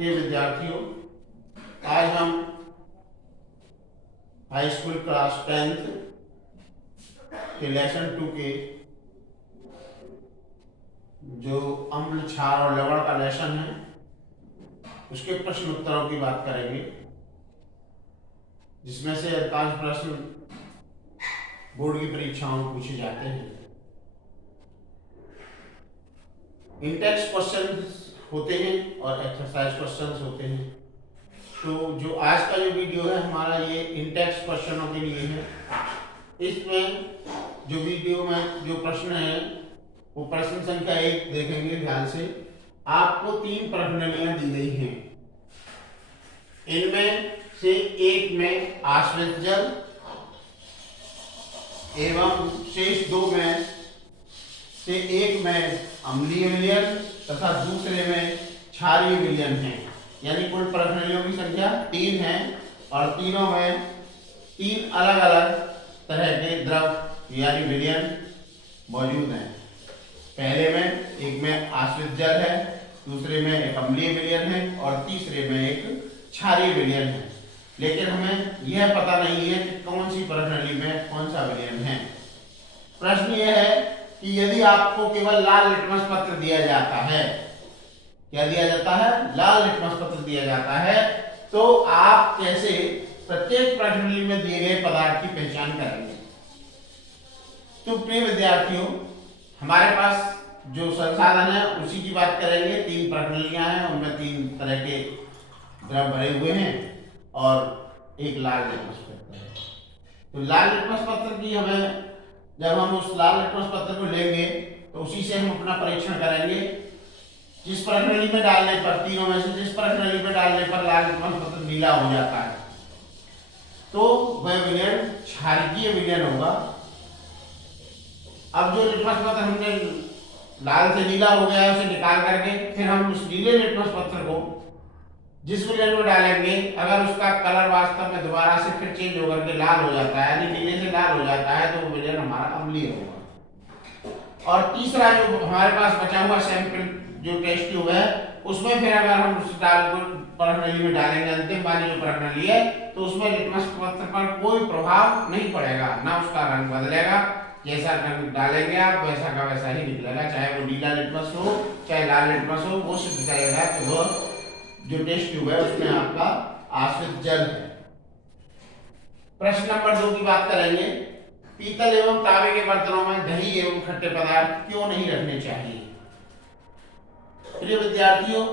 प्रिय विद्यार्थियों, आज हम हाई स्कूल क्लास 10th के लेसन 2 के जो अम्ल, क्षार और लवण का लेसन है उसके प्रश्न उत्तरों की बात करेंगे, जिसमें से अधिकांश प्रश्न बोर्ड की परीक्षाओं में पूछे जाते हैं। इंटेक्स्ट क्वेश्चंस होते हैं और एक्सरसाइज क्वेश्चंस होते हैं। तो जो आज का जो वीडियो है हमारा, ये इंटेक्स्ट क्वेश्चनों के लिए है। इसमें जो वीडियो में जो प्रश्न है वो प्रश्न संख्या 1 देखेंगे ध्यान से। आपको 3 प्रश्नावलियां दी गई हैं। इनमें से एक में आश्रित जल एवं शेष 2 में से एक में अम्लीय विलयन तथा दूसरे में क्षारीय विलयन है। यानी कुल प्रश्नावलियों की संख्या 3 है और तीनों में 3 अलग अलग तरह के द्रव यानी विलयन मौजूद हैं। पहले में एक में आश्रित जल है, दूसरे में एक अम्लीय विलयन है और तीसरे में एक क्षारीय विलयन है। लेकिन हमें यह पता नहीं है कि कौन सी प्रश्नावली में कौन सा विलयन है। प्रश्न यह है कि यदि आपको केवल लाल लिटमस पत्र दिया जाता है, क्या दिया जाता है? लाल लिटमस पत्र दिया जाता है, तो आप कैसे प्रत्येक प्रश्नावली में दिए गए पदार्थ की पहचान करेंगे? तो प्रिय विद्यार्थियों, हमारे पास जो संसाधन है उसी की बात करेंगे। 3 प्रश्नावलियां हैं, उनमें 3 तरह के द्रव भरे हुए हैं और एक लाल लिटमस पत्र है। तो लाल लिटमस पत्र की हमें, जब हम उस लाल लिटमस पत्र को लेंगे तो उसी से हम अपना परीक्षण करेंगे। जिस प्रश्नावली में डालने पर, तीनों में से जिस प्रश्नावली में डालने पर लाल लिटमस पत्र नीला हो जाता है तो वह विलयन क्षारीय विलयन होगा। अब जो लिटमस पत्र हमने लाल से नीला हो गया है उसे निकाल करके फिर हम उस नीले लिटमस पत्र को जिस विलयन में डालेंगे, अगर उसका कलर वास्तव में दोबारा से फिर चेंज होकर के लाल हो जाता है, यानी नीले से लाल हो जाता है, तो वो विलयन हमारा अम्लीय होगा। और तीसरा जो हमारे पास बचा हुआ सैंपल जो टेस्ट ट्यूब है, उसमें फिर अगर हम उस दाल को प्रश्नावली में डालेंगे, अंतिम वाली जो प्रश्नावली है, तो उसमें लिटमस पत्र पर कोई प्रभाव नहीं पड़ेगा, ना उसका रंग बदलेगा। जैसा रंग डालेंगे आप वैसा का वैसा ही निकलेगा, चाहे वो नीला लिटमस हो चाहे लाल लिटमस हो, वो सिद्ध करेगा कि वो जो टेस्ट ट्यूब है उसमें आपका आश्रित जल है। प्रश्न नंबर 2 की बात करेंगे। पीतल एवं तांबे के बर्तनों में दही एवं खट्टे पदार्थ क्यों नहीं रखने चाहिए? प्रिय विद्यार्थियों,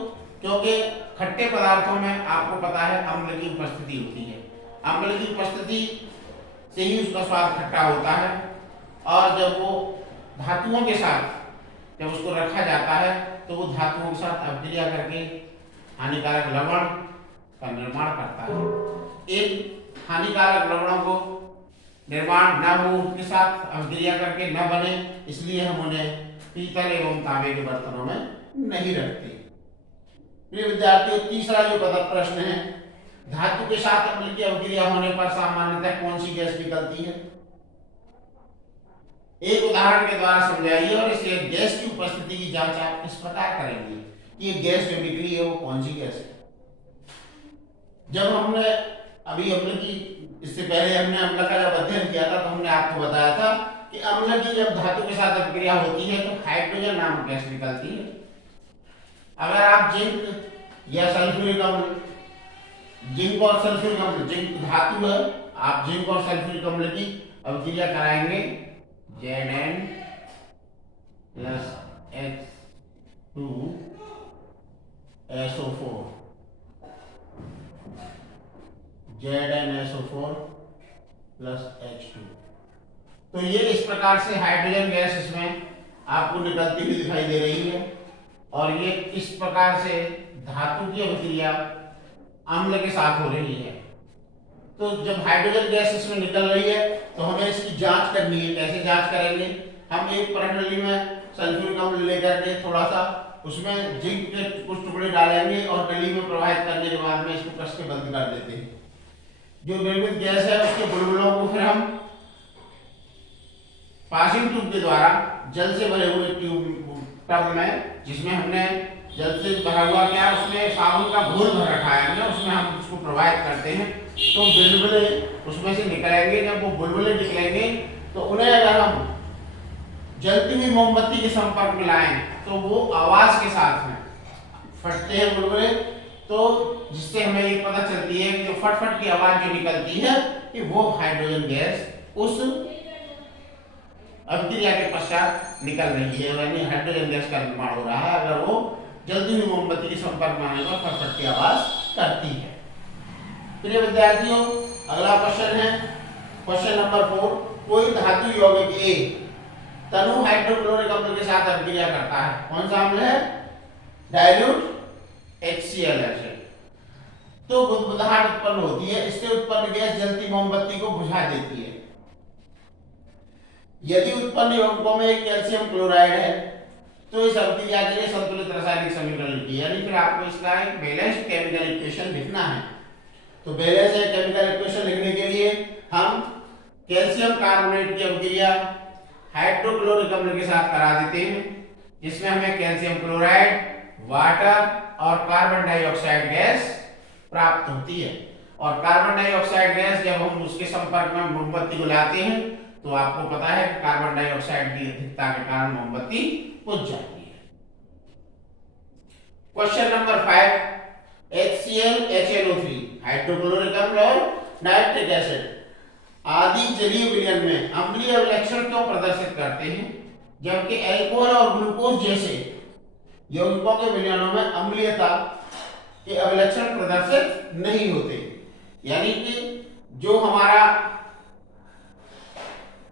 क्योंकि खट्टे पदार्थों में आपको पता है अम्ल की उपस्थिति होती है। अम्ल की उपस्थिति से ही उसका स्वाद खट्टा होता है और जब वो धातुओं के साथ जब उसको रखा जाता है तो वो धातुओं के साथ अभिक्रिया करके हानिकारक लवण का निर्माण करता है। इन हानिकारक लवणों को निर्माण न हो, उनके साथ अभिक्रिया करके न बने, इसलिए हम उन्हें पीतल एवं तांबे के बर्तनों में नहीं रखते। प्रिय विद्यार्थियों, तीसरा जो प्रश्न है, धातु के साथ अम्ल की अभिक्रिया होने पर सामान्यतः कौन सी गैस निकलती है? एक उदाहरण के द्वारा समझाइए और इस गैस की उपस्थिति की जांच आप किस प्रकार करेंगे कि ये गैस जो निकली है वो कौन सी गैस है? जब हमने अभी अम्ल की, इससे पहले हमने अम्ल का जब अध्ययन किया था तो हमने आपको बताया था कि अम्ल की जब धातु के साथ अभिक्रिया होती है तो हाइड्रोजन नामक गैस निकलती है। अगर आप जिंक या सल्फ्यूरिक अम्ल, जिंक और सल्फ्यूरिक अम्ल, जिंक धातु है, आप जिंक और सल्फ्यूरिक अम्ल की अभिक्रिया कराएंगे, Zn plus H2SO4, ZnSO4 plus H2। तो ये इस प्रकार से हाइड्रोजन गैस इसमें आपको निकलती हुई दिखाई दे रही है और ये किस प्रकार से धातु की अभिक्रिया अम्ल के साथ हो रही है। तो जब हाइड्रोजन गैस इसमें निकल रही है तो हमें इसकी जांच करनी है। कैसे जांच करेंगे? हम एक प्रश्नावली में सल्फ्यूरिक अम्ल लेकर के थोड़ा सा उसमें जिंक के कुछ टुकड़े डालेंगे और नली में प्रवाहित करने के बाद में इसको कस के बंद कर देते हैं। जो निर्मित गैस है उसके बुलबुलों को फिर हम पासिंग ट्यूब के द्वारा, जल से भरे हुए ट्यूब टब में, जिसमें हमने जल से भरा हुआ क्या उसमें साबुन का घोल भर रखा है हमने, उसमें हम उसको प्रोवाइड करते हैं, तो बुलबुले उसमें से निकलेंगे। जब वो बुलबुले निकलेंगे तो उन्हें अगर हम जलती हुई मोमबत्ती के संपर्क में लाएं तो वो आवाज के साथ में फटते हैं बुलबुले, तो जिससे हमें ये पता चलती है कि जो फटफट की आवाज जो निकलती है कि वो हाइड्रोजन गैस उस अभिक्रिया के पश्चात निकल रही है, यानी हाइड्रोजन गैस का निर्माण हो रहा है अगर वो जल्दी हुई मोमबत्ती के संपर्क में आने पर फटफट की आवाज करती है। प्रिय विद्यार्थियों, अगला क्वेश्चन है क्वेश्चन नंबर 4। कोई धातु यौगिक ए तनु हाइड्रोक्लोरिक अम्ल के साथ अभिक्रिया करता है, कौन सा अम्ल है? Dilute HCl acid. तो बुदबुदाहट उत्पन्न होती है, इससे उत्पन्न गैस जलती मोमबत्ती को बुझा देती है। यदि उत्पन्न यौगिकों में एक कैल्शियम क्लोराइड है तो इस अभिक्रिया के लिए संतुलित रासायनिक समीकरण लिखिए, यानी फिर आपको इसका एक बैलेंस्ड केमिकल इक्वेशन लिखना है। तो बैलेंस्ड केमिकल इक्वेशन लिखने के लिए हम कैल्शियम कार्बोनेट की अभिक्रिया हाइड्रोक्लोरिक अम्ल के साथ करा देते हैं, जिसमें हमें कैल्शियम क्लोराइड, वाटर और कार्बन डाइऑक्साइड गैस प्राप्त होती है। और कार्बन डाइऑक्साइड गैस जब हम उसके संपर्क में मोमबत्ती को लाते हैं तो आपको पता है कि कार्बन डाइऑक्साइड की अधिकता के कारण मोमबत्ती बुझ जाती है। Question number 5। HCl HNO3 hydrochloric अम्ल और नाइट्रिक एसिड आदि जलीय विलयन में अम्लीय अभिलक्षण क्यों प्रदर्शित करते हैं, जबकि एल्कोहल और ग्लूकोज जैसे यौगिकों के विलयनों में अम्लीयता के अभिलक्षण प्रदर्शित नहीं होते। यानी कि जो हमारा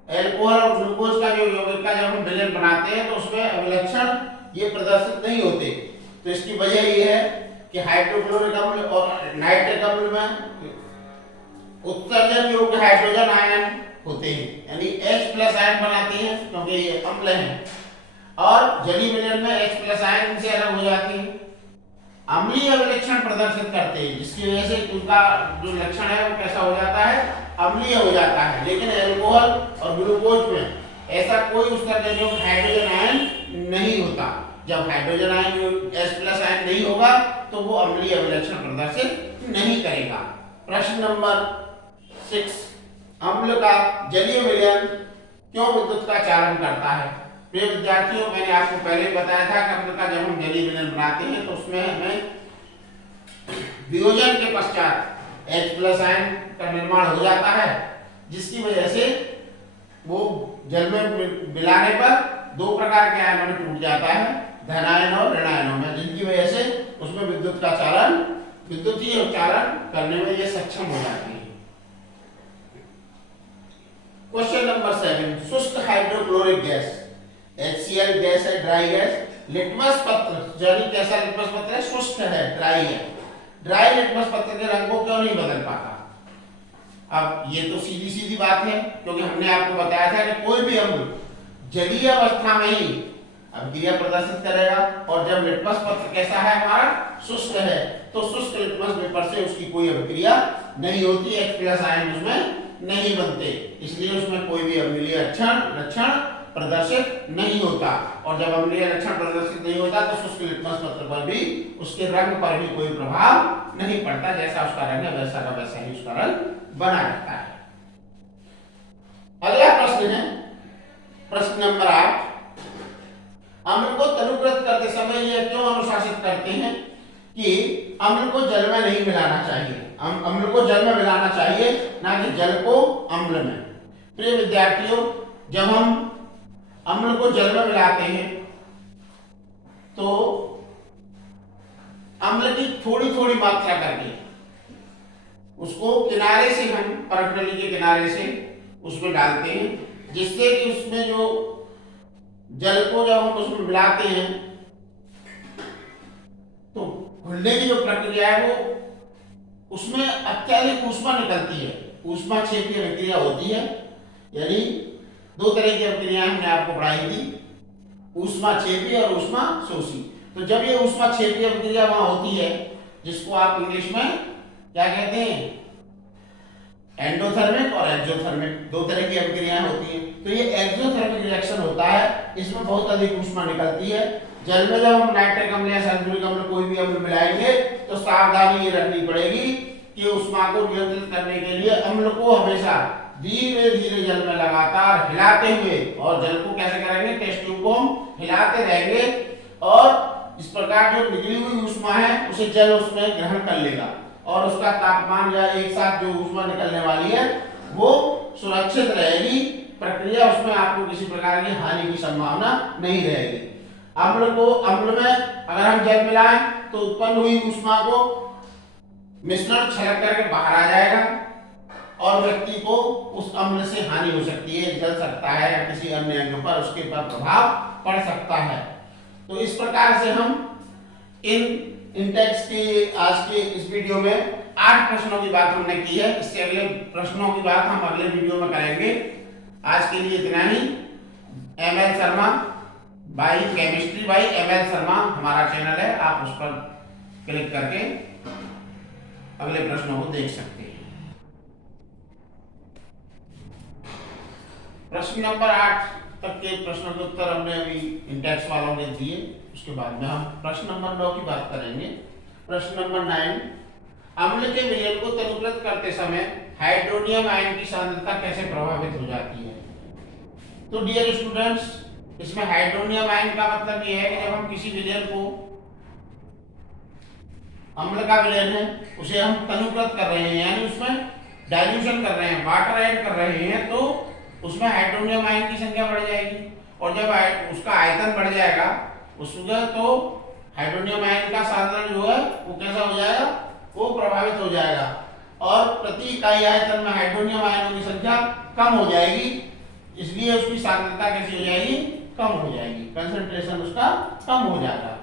एल्कोहल और ग्लूकोज का जो यौगिक का जब हम विलयन बनाते हैं तो उसमें अभिलक्षण ये प्रदर्शित नहीं होते। तो इसकी वजह ये है कि हाइड्रोक्लोरिक अम्ल और नाइट्रिक अम्ल में उत्सर्जन योग्य हाइड्रोजन आयन होते हैं, यानी H+ आयन बनाते हैं क्योंकि ये अम्ल हैं, और जलीय विलयन में H+ आयन इनसे अलग हो जाती है, अम्लीय अभिलक्षण प्रदर्शित करते हैं, जिसकी वजह से उनका जो लक्षण है वो कैसा हो जाता है? अम्लीय हो जाता है। लेकिन एल्कोहल और ग्लूकोज में ऐसा कोई उत्सर्जन योग्य हाइड्रोजन आयन नहीं होता। जब हाइड्रोजन आयन H+ आयन नहीं होगा तो वो अम्लीय अभिलक्षण प्रदर्शित नहीं करेगा। प्रश्न नंबर 6। अम्ल का जलीय विलयन क्यों विद्युत का चालन करता है? प्रिय विद्यार्थियों, मैंने आपको पहले ही बताया था कि अम्ल का जब हम जलीय विलयन बनाते हैं तो उसमें हमें वियोजन के पश्चात H+ आयन का निर्माण हो जाता है, जिसकी वजह से वो जल में मिलाने पर दो प्रकार के आयनों में टूट जाता है, धन आयन और ऋण आयनों में, जिनकी वजह से उसमें विद्युत का चालन, विद्युतीय चालन करने में ये सक्षम हो जाती है। Question number 7। शुष्क हाइड्रोक्लोरिक गैस HCl गैस है, ड्राई गैस। लिटमस पत्र यानी कैसा लिटमस पत्र है? शुष्क है, ड्राई है। ड्राई लिटमस पत्र के रंग को क्यों नहीं बदल पाता? अब ये तो सीधी सीधी बात है, क्योंकि हमने आपको बताया था कि कोई भी अम्ल जलीय अवस्था में ही अभिक्रिया प्रदर्शित करेगा, और जब लिटमस पत्र कैसा है हमारा? शुष्क है, तो शुष्क लिटमस पेपर से उसकी कोई अभिक्रिया नहीं होती, H+ आयन उसमें नहीं बनते, इसलिए उसमें कोई भी अम्लीय लक्षण प्रदर्शित नहीं होता। और जब अम्लीय लक्षण प्रदर्शित नहीं होता तो शुष्क लिटमस पत्र पर भी, उसके रंग पर भी कोई प्रभाव नहीं पड़ता, जैसा उसका रंग है वैसा का वैसा ही उसका रंग बना रहता है। अगला प्रश्न है प्रश्न नंबर 8। अम्ल को तनुकृत करते समय यह क्यों अनुशासित करते हैं कि अम्ल को जल में नहीं मिलाना चाहिए? अम्ल को जल में मिलाना चाहिए, ना कि जल को अम्ल में। प्रिय विद्यार्थियों, जब हम अम्ल को जल में मिलाते हैं तो अम्ल की थोड़ी थोड़ी मात्रा करके उसको किनारे से, हम परखनली के किनारे से उसमें डालते हैं, जिससे कि उसमें जो जल को जब हम उसमें मिलाते हैं तो घुलने की जो प्रक्रिया है वो उसमें अत्यधिक ऊष्मा निकलती है, ऊष्मा क्षेपीय अभिक्रिया होती है। यानी दो तरह की अभिक्रियाएं हमने आपको पढ़ाई थी, ऊष्मा क्षेपीय और ऊष्मा शोषी। तो जब ये ऊष्मा क्षेपीय अभिक्रिया वहां होती है, जिसको आप इंग्लिश में क्या कहते हैं? एंडोथर्मिक और एक्सोथर्मिक, दो तरह की अभिक्रियाएं होती हैं। तो ये एक्सोथर्मिक रिएक्शन होता है, इसमें बहुत अधिक ऊष्मा निकलती है। जल में जब हम नाइट्रिक अम्ल या सल्फ्यूरिक अम्ल कोई भी अम्ल मिलाएंगे तो सावधानी ये रखनी पड़ेगी कि ऊष्मा को नियंत्रित करने के लिए अम्ल को हमेशा धीरे धीरे जल में लगातार हिलाते हुए, और जल को कैसे करेंगे, टेस्ट ट्यूब को हम हिलाते रहेंगे और इस प्रकार जो निकली हुई ऊष्मा है उसे जल उसमें ग्रहण कर लेगा और उसका तापमान या एक साथ जो ऊष्मा निकलने वाली है वो सुरक्षित रहेगी। प्रक्रिया उसमें आपको किसी प्रकार की हानि की संभावना नहीं रहेगी। अम्ल में अगर हम जल मिलाएं तो उत्पन्न हुई ऊष्मा को मिश्रण छलक करके बाहर आ जाएगा और व्यक्ति को उस अम्ल से हानि हो सकती है, जल सकता है या किसी अन्य अंग पर उसके पर प्रभाव पड़ सकता है। तो इस प्रकार से हम इंटेक्स के आज के इस वीडियो में 8 प्रश्नों की बात हमने की है। इससे अगले प्रश्नों की बात हम अगले वीडियो में करेंगे। आज के लिए इतना ही। ML Sharma by chemistry by ML Sharma हमारा चैनल है, आप उस पर क्लिक करके अगले प्रश्नों को देख सकते हैं। प्रश्न नंबर 8 तक के प्रश्नों के उत्तर हमने अभी इंटेक्स वालों ने दिए। उसके बाद में हम प्रश्न नंबर 9 की बात करेंगे। प्रश्न नंबर 9, अम्ल के विलयन को तनुकृत करते समय हाइड्रोनियम आयन की सांद्रता कैसे प्रभावित हो जाती है। तो डियर स्टूडेंट्स, इसमें हाइड्रोनियम आयन का मतलब यह है कि जब हम किसी विलयन को, अम्ल का विलयन है उसे हम तनुकृत कर रहे हैं यानी उसमें डाइल्यूशन कर रहे हैं, वाटर ऐड कर रहे हैं, तो उसमें हाइड्रोनियम आयन की संख्या बढ़ जाएगी और जब उसका आयतन बढ़ जाएगा उसमें तो हाइड्रोनियम आयन का सांद्रण जो है वो कैसा हो जाएगा, वो प्रभावित हो जाएगा और प्रति इकाई आयतन में हाइड्रोनियम आयनों की संख्या कम हो जाएगी, इसलिए उसकी सांद्रता कैसी हो जाएगी, कम हो जाएगी, कंसंट्रेशन उसका कम हो जाएगा।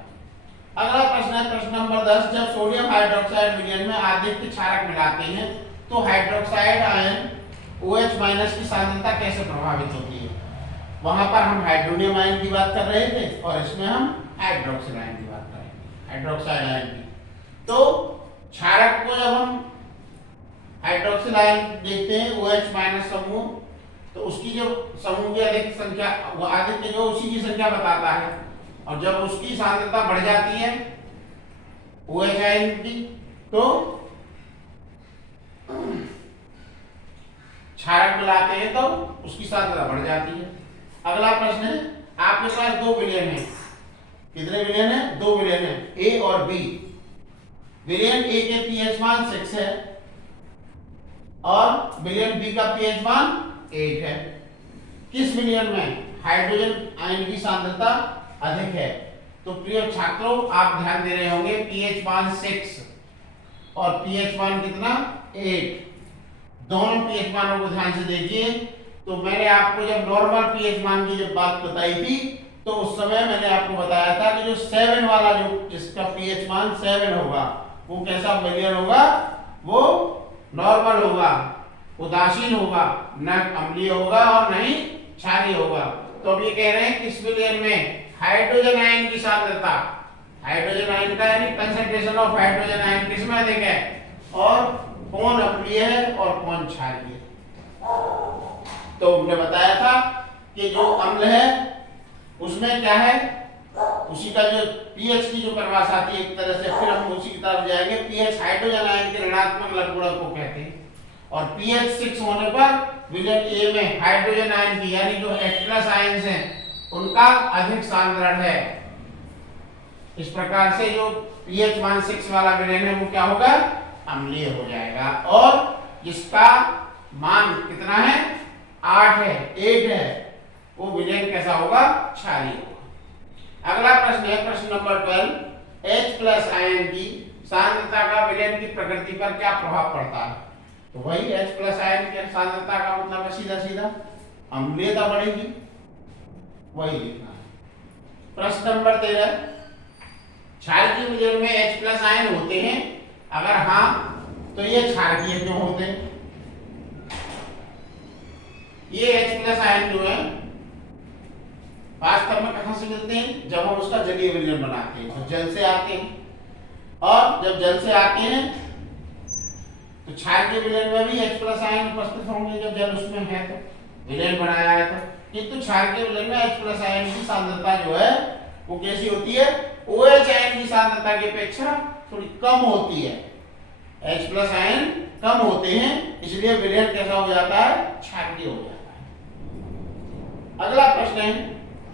अगला प्रश्न है प्रश्न नंबर 10, जब सोडियम हाइड्रोक्साइड विलयन में आदित्य क्षारक मिलाते हैं तो हाइड्रोक्साइड आयन OH- की सांद्रता कैसे प्रभावित होती है। वहां पर हम हाइड्रोनियम आयन की बात कर रहे थे और इसमें हम हाइड्रोक्सिल आयन की बात करेंगे, हाइड्रोक्साइड आयन की। तो क्षारक को जब हम हाइड्रोक्सिल आयन देखते हैं OH- समूह, तो उसकी जो समूह की अधिक संख्या, वो आदित्य जो उसी की संख्या बताता है और जब उसकी सांद्रता बढ़ जाती है OH आयन की तो क्षारक मिलाते हैं तो उसकी सांद्रता बढ़ जाती है। अगला प्रश्न है, आपके पास दो विलयन है, कितने विलयन है, दो विलयन है, A और B। विलयन A के pH मान 6 है और विलयन B का pH मान 8 है। किस विलयन में हाइड्रोजन आयन की सांद्रता अधिक है। तो प्रिय छात्रों, आप ध्यान दे रहे होंगे pH मान 6 और pH मान कितना, 8। दोनों pH मानों को ध्यान से देखिए। तो मैंने आपको जब नॉर्मल pH मान की जब बात बताई थी तो उस समय मैंने आपको बताया था कि जो 7 वाला, जो जिसका pH मान 7 होगा वो कैसा विलयन होगा, वो नॉर्मल होगा, उदासीन होगा, न अम्लीय होगा और न ही क्षारीय होगा। तो अब ये कह रहे हैं किस विलयन में हाइड्रोजन आयन की सांद्रता, हाइड्रोजन आयन का यानी कंसंट्रेशन ऑफ हाइड्रोजन आयन किसमें अधिक है और कौन अम्लीय है और कौन क्षारीय है। तो हमने बताया था कि जो अम्ल है उसमें क्या है, उसी का जो pH की जो परिभाषा थी एक तरह से, फिर हम उसी की तरफ जाएंगे। pH हाइड्रोजन आयन के ऋणात्मक लघुगुणक को कहते हैं और pH 6 होने पर विलयन A में हाइड्रोजन आयन की यानी जो H+ आयन्स हैं उनका अधिक सांद्रण है। इस प्रकार से जो pH मान 6 वाला विलयन है वो क्या होगा, अम्लीय हो जाएगा और जिसका मान कितना है, 8 है, वो विलयन कैसा होगा, क्षारीय होगा। अगला प्रश्न है प्रश्न नंबर 12, H+ आयन की सांद्रता का विलयन की प्रकृति पर क्या प्रभाव पड़ता है। तो वही H+ आयन की सांद्रता का मतलब है सीधा सीधा अम्लीयता बढ़ेगी, वही लिखना है। प्रश्न नंबर 13, क्षारीय विलयन में H+ आयन होते हैं, अगर हाँ तो ये क्षारकीय क्यों होते हैं। ये H+ आयन जो है वास्तव में कहां से मिलते हैं, जब हम उसका जलीय विलयन बनाते हैं तो जल से आते हैं और जब जल से आते हैं तो तो क्षारकीय विलयन में भी H प्लस आयन उपस्थित होंगे जब जल उसमें है, तो विलयन बनाया है तो। किंतु क्षारकीय विलयन में H प्लस आयन की सांद्रता जो है वो कैसी होती है, OH आयन की सांद्रता की अपेक्षा थोड़ी कम होती है। H प्लस आयन कम होते हैं, इसलिए विलयन कैसा हो जाता है, क्षारकीय हो जाता है। अगला प्रश्न है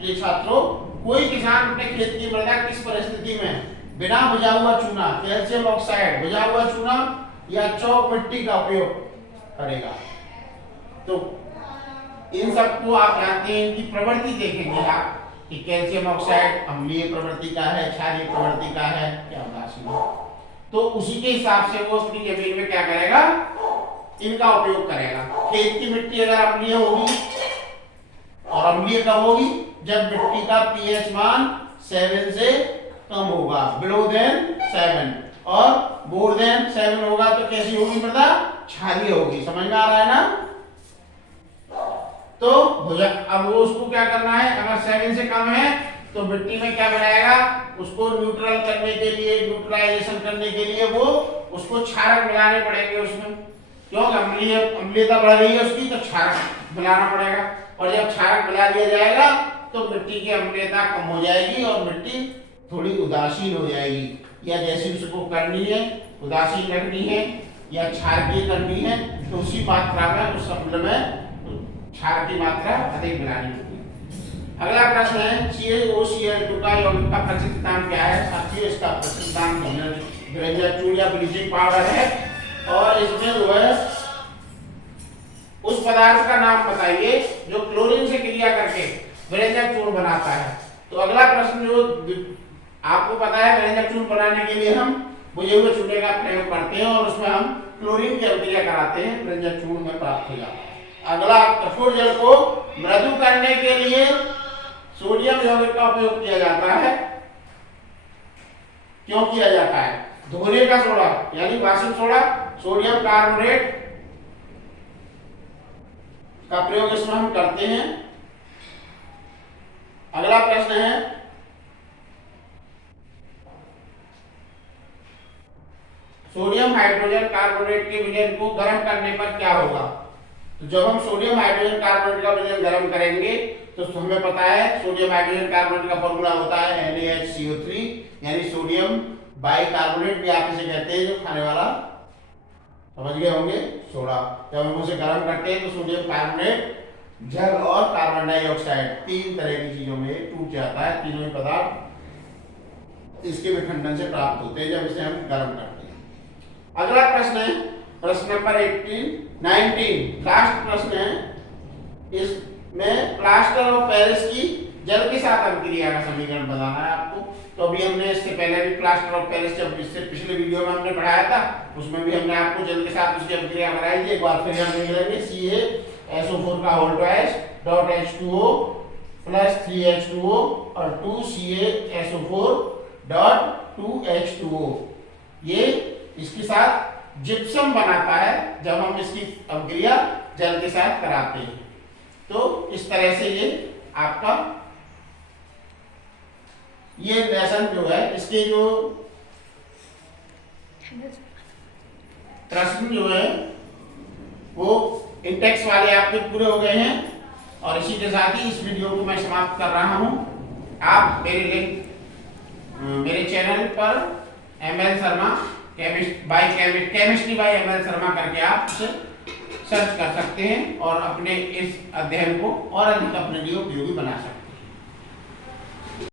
ये छात्रों, कोई किसान अपने खेत की मृदा किस परिस्थिति में बिना भुजा हुआ चूना, कैल्शियम ऑक्साइड, भुजा हुआ चूना या चौक मिट्टी का उपयोग करेगा। तो इन सबको आप जानते हैं, इनकी प्रवृत्ति देखेंगे आप कि कैल्शियम ऑक्साइड अम्लीय प्रवृत्ति का है, क्षारीय प्रवृत्ति का है या उदासीन, तो उसी के हिसाब से वो अपनी जमीन में क्या करेगा, इनका उपयोग करेगा। खेत की मिट्टी अगर अम्लीय होगी, और अम्लीय कब होगी, जब मिट्टी का पीएच मान 7 से कम होगा, बिलो देन 7 और मोर देन 7 होगा, तो कैसी होगी मृदा, क्षारीय होगी। समझ में आ रहा है ना। तो अब वो उसको क्या करना है, अगर 7 से कम है तो मिट्टी में क्या बनाएगा, उसको न्यूट्रल करने के लिए, न्यूट्रलाइजेशन करने के लिए वो उसको क्षारक मिलाने पड़ेंगे उसमें, क्योंकि अम्लीयता बढ़ रही है उसकी, तो क्षारक मिलाना पड़ेगा। और जब क्षारक मिला दिया जाएगा तो मिट्टी की अम्लीयता कम हो जाएगी और मिट्टी थोड़ी उदासीन हो जाएगी, या जैसी उसको करनी है, उदासीन रखनी है या क्षारकीय करनी है, तो उसी मात्रा में उस अम्ल में क्षार की मात्रा अधिक मिलानी होगी। अगला प्रश्न है CaOCl2 का यौगिक का प्रसिद्ध नाम क्या है। साथियों इसका प्रसिद्ध नाम विरंजक चूर्ण या ब्लीचिंग पाउडर है, और इसमें जो है उस पदार्थ का नाम बताइए जो क्लोरीन से क्रिया करके विरंजक चूर्ण बनाता है। तो अगला प्रश्न जो आपको पता है, विरंजक चूर्ण बनाने के लिए हम भुजे हुए चूने का प्रयोग करते हैं और उसमें हम क्लोरीन की अभिक्रिया कराते हैं, विरंजक चूर्ण में प्राप्त हो जाता है। अगला, कठोर जल को मृदु करने के लिए सोडियम यौगिक का उपयोग किया जाता है। क्यों किया जाता है, धोने का सोडा यानी वाशिंग सोडा, सोडियम कार्बोनेट का प्रयोग इसमें हम करते हैं। अगला प्रश्न है, सोडियम हाइड्रोजन कार्बोनेट के विलयन को गर्म करने पर क्या होगा। तो जब हम सोडियम हाइड्रोजन कार्बोनेट का विलयन गर्म करेंगे तो हमें पता है सोडियम हाइड्रोजन कार्बोनेट का फॉर्मूला होता है NaHCO3, यानी सोडियम बाइकार्बोनेट भी आप इसे कहते हैं, जो खाने वाला, समझ गए होंगे, सोडा। जब हम उसे गर्म करते हैं तो सोडियम कार्बोनेट जल और कार्बन डाइऑक्साइड 3 तरह की चीजों में टूट जाता है। तीनों ही पदार्थ इसके विखंडन से प्राप्त होते हैं जब इसे हम गर्म करते हैं। अगला प्रश्न है, प्रश्न नंबर 19 लास्ट प्रश्न है। इसमें प्लास्टर ऑफ पेरिस की जल के साथ अभिक्रिया का समीकरण बताना है आपको। तो अभी हमने इससे पहले भी प्लास्टर ऑफ पेरिस, जब इससे पिछले वीडियो में हमने पढ़ाया था, उसमें भी हमने आपको जल के साथ उसकी अभिक्रिया बनाई थी। एक बार फिर हम देख लेंगे, CaSO4 का whole twice dot H2O plus 3H2O और 2CaSO4 डॉट 2H2O, ये इसके साथ जिप्सम बनाता है जब हम इसकी अभिक्रिया जल के साथ कराते हैं। तो इस तरह से ये आपका ये लेसन जो है, इसके जो प्रश्न जो है वो इंटेक्स वाले आपके पूरे हो गए हैं, और इसी के साथ ही इस वीडियो को मैं समाप्त कर रहा हूं। आप मेरे चैनल पर ML Sharma chemistry bye ML Sharma करके आप उसे सर्च कर सकते हैं और अपने इस अध्ययन को और अधिक अपने लिए उपयोगी बना सकते हैं।